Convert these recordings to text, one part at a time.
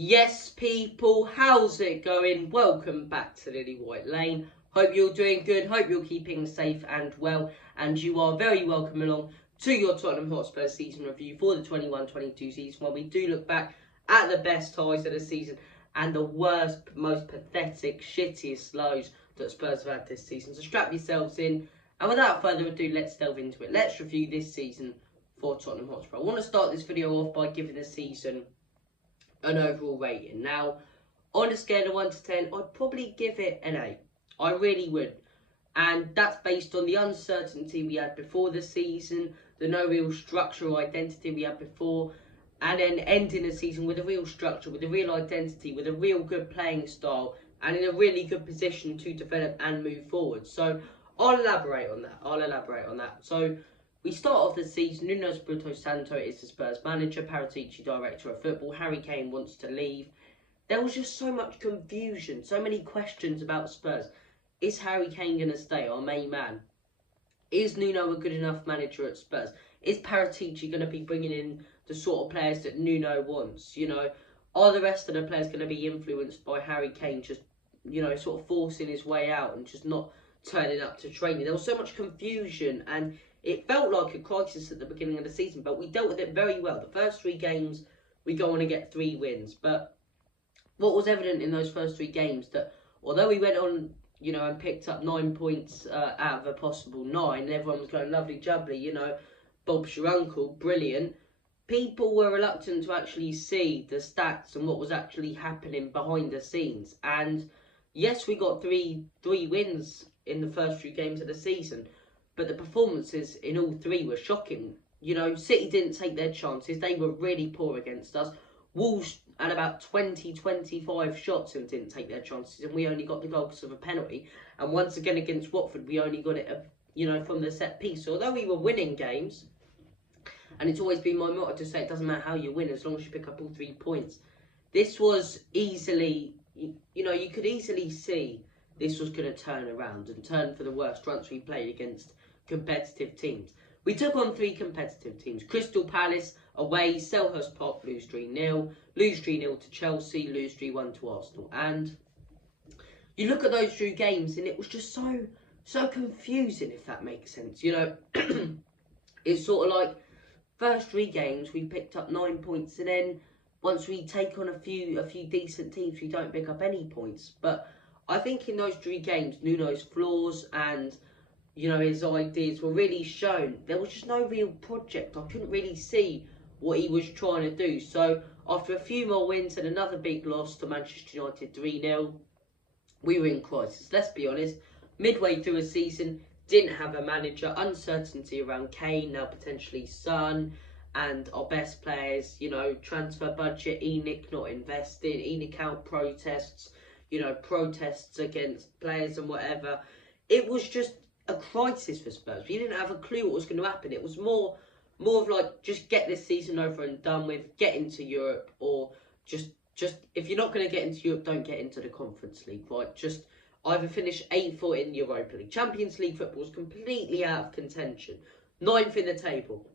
Yes, people, how's it going? Welcome back to Lily White Lane. Hope you're doing good, hope you're keeping safe and well, and you are very welcome along to your Tottenham Hotspur season review for the 21-22 season, where we do look back at the best ties of the season and the worst, most pathetic, shittiest lows that Spurs have had this season. So strap yourselves in, and without further ado, let's delve into it. Let's review this season for Tottenham Hotspur. I want to start this video off by giving the season an overall rating. Now, on a scale of 1 to 10, I'd probably give it an 8. I really would. And that's based on the uncertainty we had before the season, the no real structure or identity we had before, and then ending the season with a real structure, with a real identity, with a real good playing style, and in a really good position to develop and move forward. So I'll elaborate on that. So we start off the season. Nuno Espirito Santo is the Spurs manager, Paratici director of football. Harry Kane wants to leave. There was just so much confusion, so many questions about Spurs. Is Harry Kane going to stay, our main man? Is Nuno a good enough manager at Spurs? Is Paratici going to be bringing in the sort of players that Nuno wants? You know, are the rest of the players going to be influenced by Harry Kane just, you know, sort of forcing his way out and just not turning up to training? There was so much confusion, and it felt like a crisis at the beginning of the season, but we dealt with it very well. The first 3 games, we go on and get 3 wins. But what was evident in those first 3 games, that although we went on, you know, and picked up 9 points out of a possible 9, and everyone was going lovely jubbly, you know, Bob's your uncle, brilliant, people were reluctant to actually see the stats and what was actually happening behind the scenes. And yes, we got three wins in the first 3 games of the season, but the performances in all 3 were shocking. You know, City didn't take their chances. They were really poor against us. Wolves had about 20-25 shots and didn't take their chances, and we only got the goal because of a penalty. And once again against Watford, we only got it, you know, from the set piece. So although we were winning games, and it's always been my motto to say it doesn't matter how you win as long as you pick up all 3 points, this was easily, you know, you could easily see this was going to turn around and turn for the worst once we played against competitive teams. We took on 3 competitive teams. Crystal Palace away, Selhurst Park, lose 3-0, lose 3-0 to Chelsea, lose 3-1 to Arsenal. And you look at those 3 games and it was just so confusing, if that makes sense. You know, it's sort of like first 3 games we picked up 9 points, and then once we take on a few decent teams, we don't pick up any points. But I think in those 3 games, Nuno's flaws and, you know, his ideas were really shown. There was just no real project. I couldn't really see what he was trying to do. So after a few more wins and another big loss to Manchester United 3-0, we were in crisis. Let's be honest. Midway through a season, didn't have a manager, uncertainty around Kane, now potentially Son, and our best players, you know, transfer budget, ENIC not invested, ENIC out protests, you know, protests against players and whatever. It was just a crisis for Spurs. We didn't have a clue what was going to happen. It was more of like, just get this season over and done with, get into Europe, or just if you're not going to get into Europe, don't get into the Conference League, right? Just either finish 8th or in Europa League. Champions League football is completely out of contention. 9th in the table.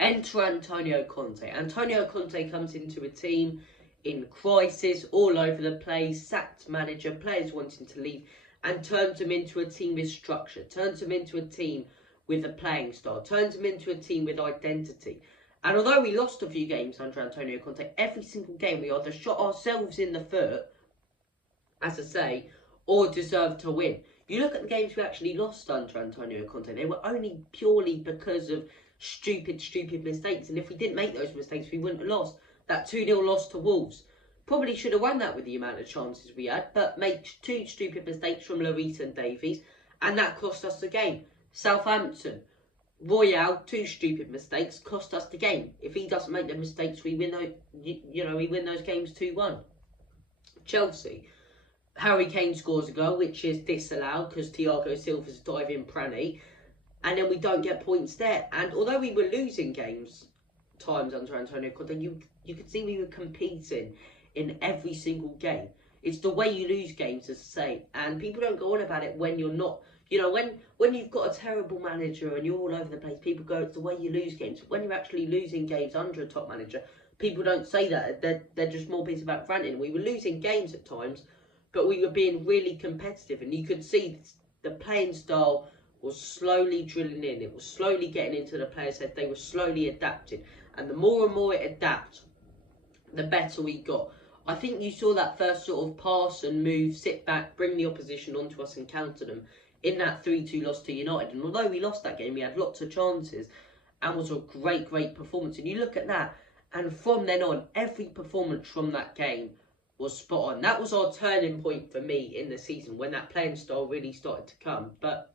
Enter Antonio Conte. Antonio Conte comes into a team in crisis, all over the place, sacked manager, players wanting to leave, and turns them into a team with structure, turns them into a team with a playing style, turns them into a team with identity. And although we lost a few games under Antonio Conte, every single game we either shot ourselves in the foot, as I say, or deserved to win. You look at the games we actually lost under Antonio Conte, they were only purely because of stupid mistakes. And if we didn't make those mistakes, we wouldn't have lost. That 2-0 loss to Wolves, probably should have won that with the amount of chances we had, but make 2 stupid mistakes from Lloris and Davies, and that cost us the game. Southampton, Royale, 2 stupid mistakes, cost us the game. If he doesn't make the mistakes, we win those, you know, we win those games 2-1. Chelsea, Harry Kane scores a goal, which is disallowed because Thiago Silva's diving pranny, and then we don't get points there. And although we were losing games times under Antonio Conte, you could see we were competing in every single game. It's the way you lose games, as I say, and people don't go on about it when you're not. You know, when you've got a terrible manager and you're all over the place, people go, it's the way you lose games. When you're actually losing games under a top manager, people don't say that. They're just more pieces about ranting. We were losing games at times, but we were being really competitive, and you could see the playing style was slowly drilling in. It was slowly getting into the players' head. They were slowly adapting, and the more and more it adapts, the better we got. I think you saw that first sort of pass and move, sit back, bring the opposition onto us and counter them in that 3-2 loss to United. And although we lost that game, we had lots of chances and was a great, great performance. And you look at that, and from then on, every performance from that game was spot on. That was our turning point for me in the season, when that playing style really started to come. But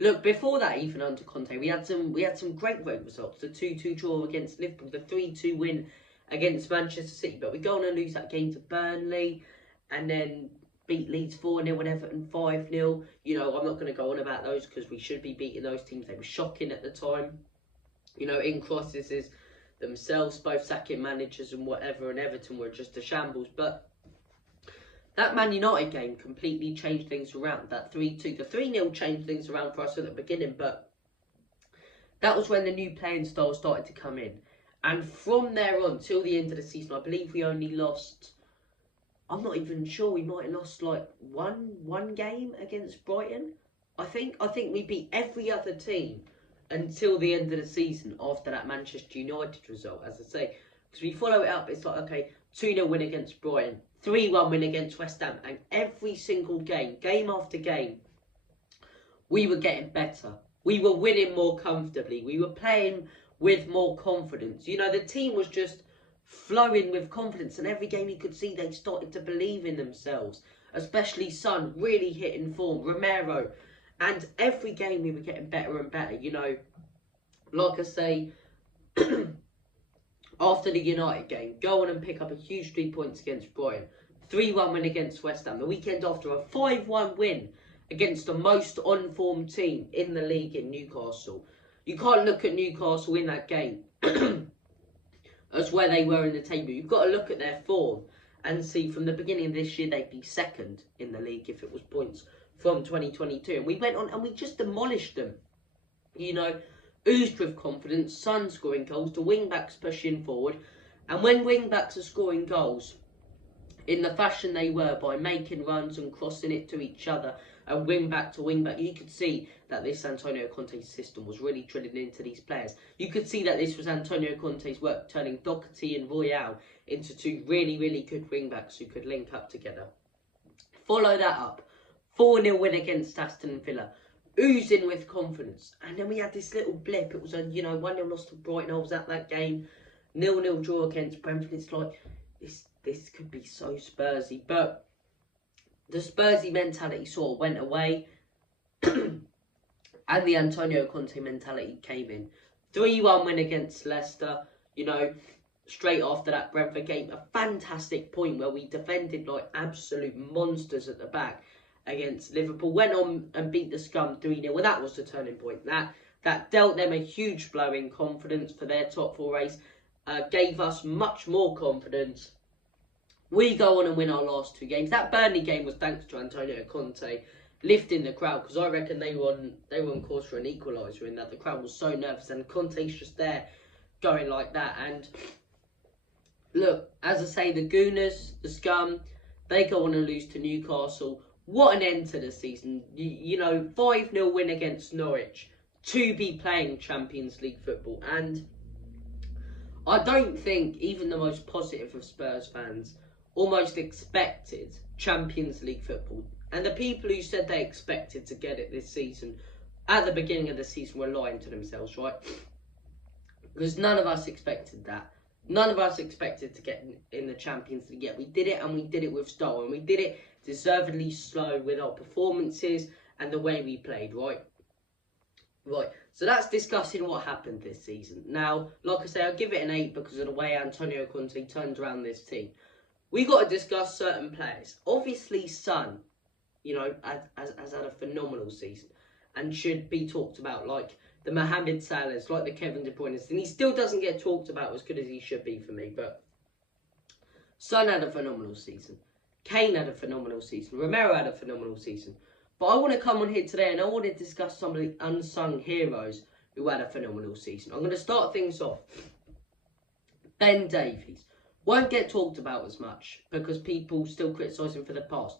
look, before that, even under Conte, we had some great results. The 2-2 draw against Liverpool, the 3-2 win against Manchester City, but we go on and lose that game to Burnley, and then beat Leeds 4-0 and Everton 5-0. You know, I'm not going to go on about those because we should be beating those teams. They were shocking at the time. You know, in crises themselves, both sacking managers and whatever, and Everton were just a shambles. But that Man United game completely changed things around. That 3-2, the 3-0 changed things around for us at the beginning, but that was when the new playing style started to come in. And from there on, till the end of the season, I believe we only lost, I'm not even sure, we might have lost like one game against Brighton. I think we beat every other team until the end of the season after that Manchester United result, as I say. Because we follow it up, it's like, okay, 2-0 win against Brighton, 3-1 win against West Ham, and every single game after game, we were getting better. We were winning more comfortably. We were playing with more confidence. You know, the team was just flowing with confidence, and every game you could see they started to believe in themselves, especially Son really hitting form, Romero, and every game we were getting better and better. You know, like I say, after the United game, go on and pick up a huge 3 points against Brighton, 3-1 win against West Ham, the weekend after a 5-1 win against the most on-form team in the league in Newcastle. You can't look at Newcastle in that game as where they were in the table. You've got to look at their form and see from the beginning of this year they'd be second in the league if it was points from 2022. And we went on and we just demolished them. You know, oozed with confidence, Son scoring goals, the wing-backs pushing forward. And when wing-backs are scoring goals in the fashion they were, by making runs and crossing it to each other, and wing-back to wing-back, you could see that this Antonio Conte's system was really drilling into these players. You could see that this was Antonio Conte's work, turning Doherty and Royale into two really, really good wing-backs who could link up together. Follow that up. 4-0 win against Aston Villa. Oozing with confidence. And then we had this little blip. It was a, 1-0 loss to Brighton. I was at that game. 0-0 draw against Brentford. It's like, this could be so Spursy. But the Spursy mentality sort of went away. And the Antonio Conte mentality came in. 3-1 win against Leicester. Straight after that Brentford game. A fantastic point where we defended like absolute monsters at the back against Liverpool. Went on and beat the scum 3-0. Well, that was the turning point. That dealt them a huge blow in confidence for their top four race. Gave us much more confidence. We go on and win our last two games. That Burnley game was thanks to Antonio Conte lifting the crowd, because I reckon they were on course for an equaliser in that. The crowd was so nervous, and Conte's just there going like that. And look, as I say, the Gooners, the scum, they go on and lose to Newcastle. What an end to the season. 5-0 win against Norwich to be playing Champions League football. And I don't think even the most positive of Spurs fans almost expected Champions League football. And the people who said they expected to get it this season, at the beginning of the season, were lying to themselves, right? Because none of us expected that. None of us expected to get in the Champions League yet. We did it, and we did it with style. And we did it deservedly slow with our performances and the way we played, right? Right, so that's discussing what happened this season. Now, like I say, I'll give it an 8 because of the way Antonio Conte turned around this team. We got to discuss certain players. Obviously, Son, has had a phenomenal season and should be talked about, like the Mohamed Salahs, like the Kevin De Bruyne's. And he still doesn't get talked about as good as he should be for me, but Son had a phenomenal season. Kane had a phenomenal season. Romero had a phenomenal season. But I want to come on here today and I want to discuss some of the unsung heroes who had a phenomenal season. I'm going to start things off Ben Davies won't get talked about as much because people still criticise him for the past.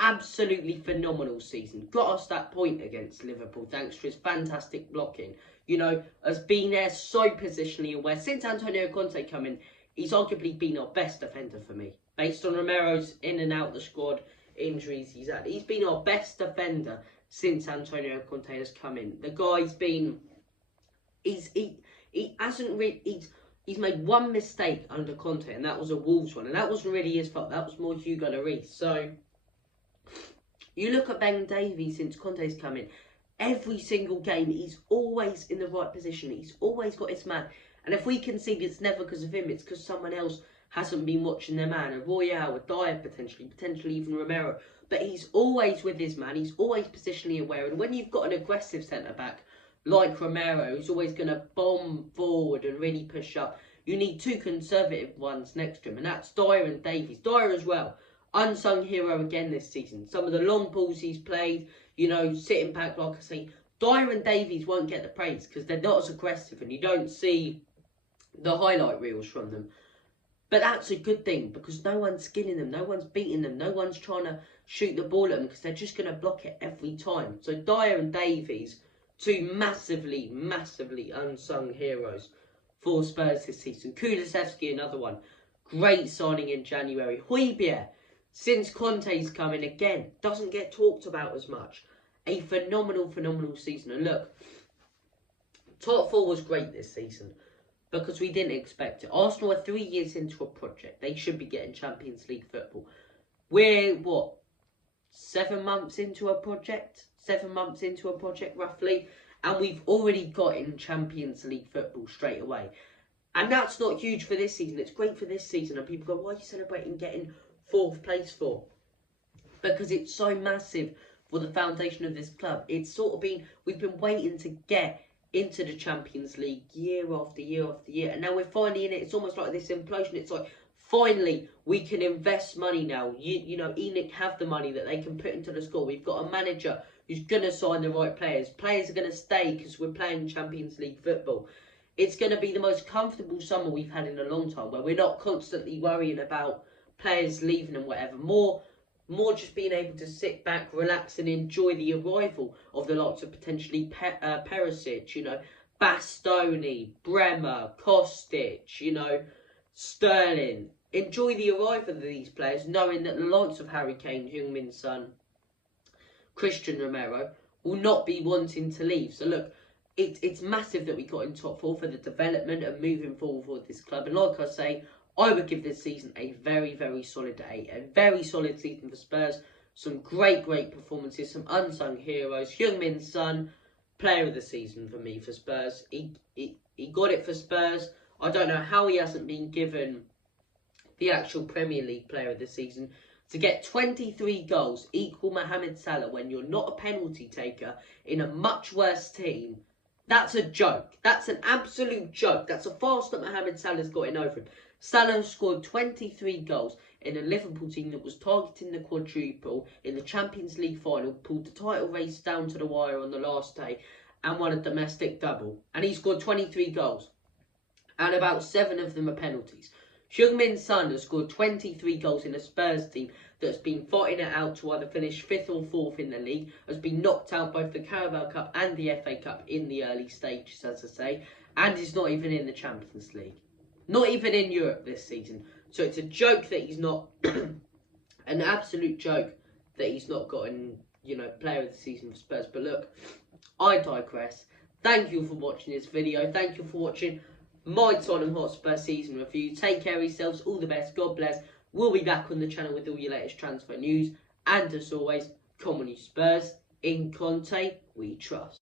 Absolutely phenomenal season. Got us that point against Liverpool thanks to his fantastic blocking. You know, has been there so positionally aware. Since Antonio Conte come in, he's arguably been our best defender for me. Based on Romero's in and out the squad, injuries he's had. He's been our best defender since Antonio Conte has come in. The guy's been... He hasn't really... He's made one mistake under Conte, and that was a Wolves one. And that wasn't really his fault. That was more Hugo Lloris. So... You look at Ben Davies since Conte's come in, every single game he's always in the right position. He's always got his man. And if we concede, it's never because of him, it's because someone else hasn't been watching their man. A Royale, a Dyer potentially even Romero. But he's always with his man. He's always positionally aware. And when you've got an aggressive centre-back like Romero, who's always going to bomb forward and really push up, you need two conservative ones next to him. And that's Dyer and Davies. Dyer as well. Unsung hero again this season. Some of the long balls he's played, you know, sitting back, like I say. Dyer and Davies won't get the praise because they're not as aggressive and you don't see the highlight reels from them. But that's a good thing because no one's skinning them, no one's beating them, no one's trying to shoot the ball at them because they're just going to block it every time. So Dyer and Davies, two massively unsung heroes for Spurs this season. Kulusevski, another one. Great signing in January. Højbjerg, since Conte's coming again, doesn't get talked about as much. A phenomenal season. And look, top four was great this season because we didn't expect it. Arsenal are 3 years into a project. They should be getting Champions League football. We're, what, 7 months into a project? 7 months into a project, roughly. And we've already got in Champions League football straight away. And that's not huge for this season. It's great for this season. And people go, why are you celebrating getting 4th place for? Because it's so massive for the foundation of this club. It's sort of been, we've been waiting to get into the Champions League year after year after year, and now we're finally in it. It's almost like this implosion. It's like, finally, we can invest money now. You know, ENIC have the money that they can put into the squad. We've got a manager who's going to sign the right players. Players are going to stay because we're playing Champions League football. It's going to be the most comfortable summer we've had in a long time, where we're not constantly worrying about players leaving and whatever. More just being able to sit back, relax and enjoy the arrival of the likes of potentially Perisic, you know, Bastoni, Bremer, Kostic, you know, Sterling. Enjoy the arrival of these players, knowing that the likes of Harry Kane, Heung-min Son, Christian Romero will not be wanting to leave. So look, it's massive that we got in top four for the development and moving forward for this club. And like I say, I would give this season a very solid 8. A very solid season for Spurs. Some great performances. Some unsung heroes. Heung-min Son, player of the season for me for Spurs. He got it for Spurs. I don't know how he hasn't been given the actual Premier League player of the season. To get 23 goals, equal Mohamed Salah, when you're not a penalty taker in a much worse team, that's a joke. That's an absolute joke. That's a farce that Mohamed Salah's got in over him. Salah scored 23 goals in a Liverpool team that was targeting the quadruple in the Champions League final, pulled the title race down to the wire on the last day, and won a domestic double. And he scored 23 goals, and about 7 of them are penalties. Heung-min Son has scored 23 goals in a Spurs team that's been fighting it out to either finish 5th or 4th in the league, has been knocked out both the Carabao Cup and the FA Cup in the early stages, as I say, and is not even in the Champions League. Not even in Europe this season. So it's a joke that he's not, an absolute joke that he's not gotten, you know, player of the season for Spurs. But look, I digress. Thank you for watching this video. Thank you for watching my Tottenham Hotspur season review. Take care of yourselves. All the best. God bless. We'll be back on the channel with all your latest transfer news. And as always, come on you Spurs. In Conte, we trust.